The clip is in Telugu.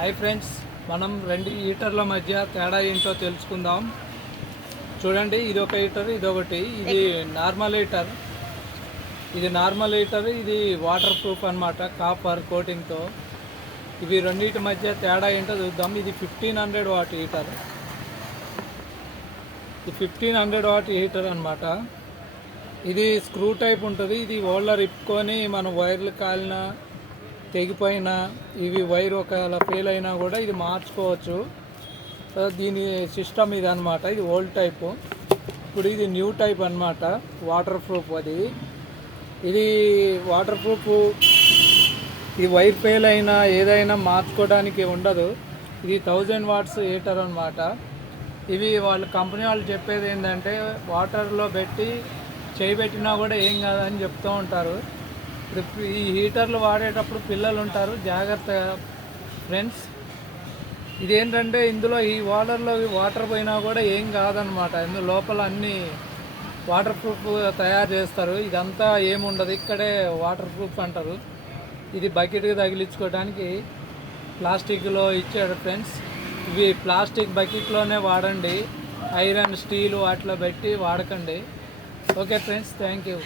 హాయ్ ఫ్రెండ్స్, మనం రెండు హీటర్ల మధ్య తేడా ఏంటో తెలుసుకుందాం. చూడండి, ఇది ఒక హీటర్, ఇది ఒకటి. ఇది నార్మల్ హీటర్, ఇది వాటర్ ప్రూఫ్ అన్నమాట, కాపర్ కోటింగ్తో. ఇవి రెండింటి మధ్య తేడా ఏంటో చూద్దాం. ఇది 1500 వాట్ హీటర్, ఇది 1500 వాట్ హీటర్ అనమాట. ఇది స్క్రూ టైప్ ఉంటుంది. ఇది హోల్డర్ ఇప్పుకొని మనం వైర్లు కాలిన తెగిపోయినా, ఇవి వైర్ ఒకవేళ ఫెయిల్ అయినా కూడా ఇది మార్చుకోవచ్చు. దీని సిస్టమ్ ఇది అనమాట. ఇది ఓల్డ్ టైపు. ఇప్పుడు ఇది న్యూ టైప్ అనమాట, వాటర్ ప్రూఫ్. ఇది వాటర్ ప్రూఫ్. ఈ వైర్ ఫెయిల్ అయినా ఏదైనా మార్చుకోవడానికి ఉండదు. ఇది 1000 వాట్స్ హీటర్ అనమాట. ఇవి వాళ్ళ కంపెనీ వాళ్ళు చెప్పేది ఏంటంటే, వాటర్లో పెట్టి చేయబెట్టినా కూడా ఏం కాదని చెప్తూ ఉంటారు. ఇప్పుడు ఈ హీటర్లు వాడేటప్పుడు పిల్లలు ఉంటారు, జాగ్రత్తగా ఫ్రెండ్స్. ఇదేంటంటే, ఇందులో ఈ వాటర్లో వాటర్ పోయినా కూడా ఏం కాదనమాట. ఇందులో లోపల అన్నీ వాటర్ ప్రూఫ్ తయారు చేస్తారు. ఇదంతా ఏముండదు, ఇక్కడే వాటర్ ప్రూఫ్ అంటారు. ఇది బకెట్కి తగిలించుకోవడానికి ప్లాస్టిక్లో ఇచ్చాడు ఫ్రెండ్స్. ఇవి ప్లాస్టిక్ బకెట్లోనే వాడండి, ఐరన్ స్టీలు వాటిలో పెట్టి వాడకండి. Okay friends, thank you.